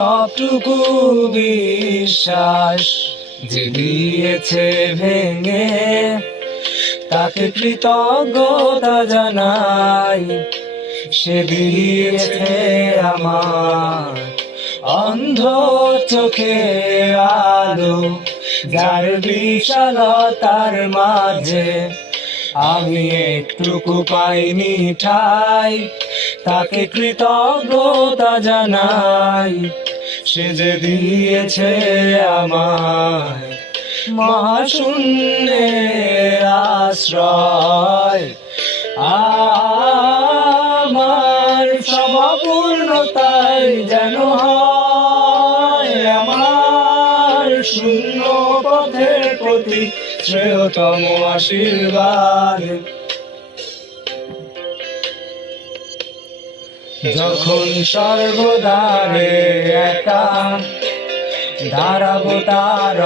সবটুকু বিশ্বাস যে দিয়েছে ভেঙে, তাকে কৃতজ্ঞতা জানাই। সে দিয়েছে আমার অন্ধ চোখে আলো, যার বিশালতার মাঝে আমি একটুকু পাইনি ঠাই। তাকে কৃতজ্ঞতা জানাই, সে যে দিয়েছে আমায় মহাশূন্যে আশ্রয়। আমার সব অপূর্ণতাই যেন হয় আমার শূন্য পথের প্রতি শ্রেয়তম আশীর্বাদ। যখন সর্বদারে একা দাঁড়াবো তার